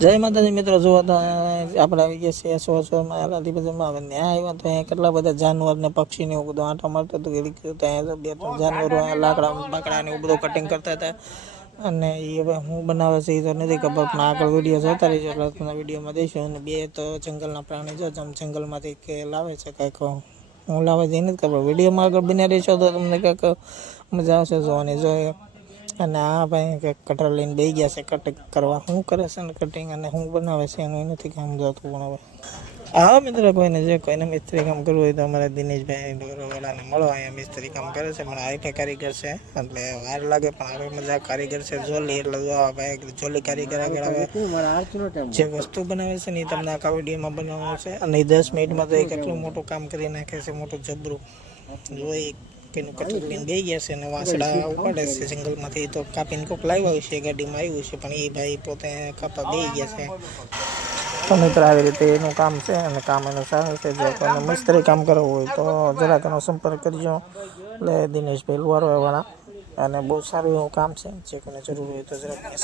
જય માતાજી મિત્રો, જુઓ તો આપણે આવી ગયા છીએ સોમાં આલાથી બજારમાં. હવે ત્યાં આવ્યા તો અહીંયા કેટલા બધા જાનવર ને પક્ષી ને એવું બધું આંટો મારતો હતો. ત્યાં બે ત્રણ જાનવરો લાકડા બાકડા ને એવું બધું કટિંગ કરતા હતા. અને એ હવે હું બનાવે છે એ તો નથી ખબર, પણ આગળ વિડીયો જોતા રહીશું એટલે તમને વિડીયોમાં દઈશું. અને બે તો જંગલના પ્રાણી જો જંગલમાંથી કે લાવે છે કંઈક, હું લાવે છે એ નથી ખબર. વિડીયોમાં આગળ બન્યા રહીશો તો તમને કંઈક મજા આવશે જોવાની. જોઈએ અને આ ભાઈ કંઈક કટર લઈને બેસી ગયા છે કટિંગ કરવા. શું કરે છે ને કટિંગ અને શું બનાવે છે એનું એ નથી સમજાતું. પણ હવે હા મિત્રો, કોઈને મિસ્ત્રી કામ કરવું હોય તો અમારે દિનેશભાઈ ડોરોવાળાને મળો. અહીંયા મિસ્ત્રી કામ કરે છે, પણ આઈટે કારીગર છે એટલે વાર લાગે, પણ હવે મજા કારીગર છે જોલી. એટલે ભાઈ જોલી કારીગર આગળ આવે જે વસ્તુ બનાવે છે ને એ તમને આખા વિડીયોમાં બનાવવાનું છે. અને 10 મિનિટમાં તો એ કેટલું મોટું કામ કરી નાખે છે, મોટું જબરું. જોઈ કેનું કટર લઈને બે ગયા છે અને વાસડા ઉપાડે છે જંગલમાંથી. તો કાપીને કોક લાવ્યા હોય છે, ગાડીમાં આવ્યું છે, પણ એ ભાઈ પોતે કાપા બે ગયા છે. તો મિત્ર આવી રીતે એનું કામ છે અને કામ એનું સારું છે. જો કોઈને મિસ્ત્રી કામ કરવું હોય તો જરાક એનો સંપર્ક કરજો. એટલે દિનેશભાઈ લુવારવાળા, અને બહુ સારું એવું કામ છે. જે કોઈને જરૂર હોય તો જરાક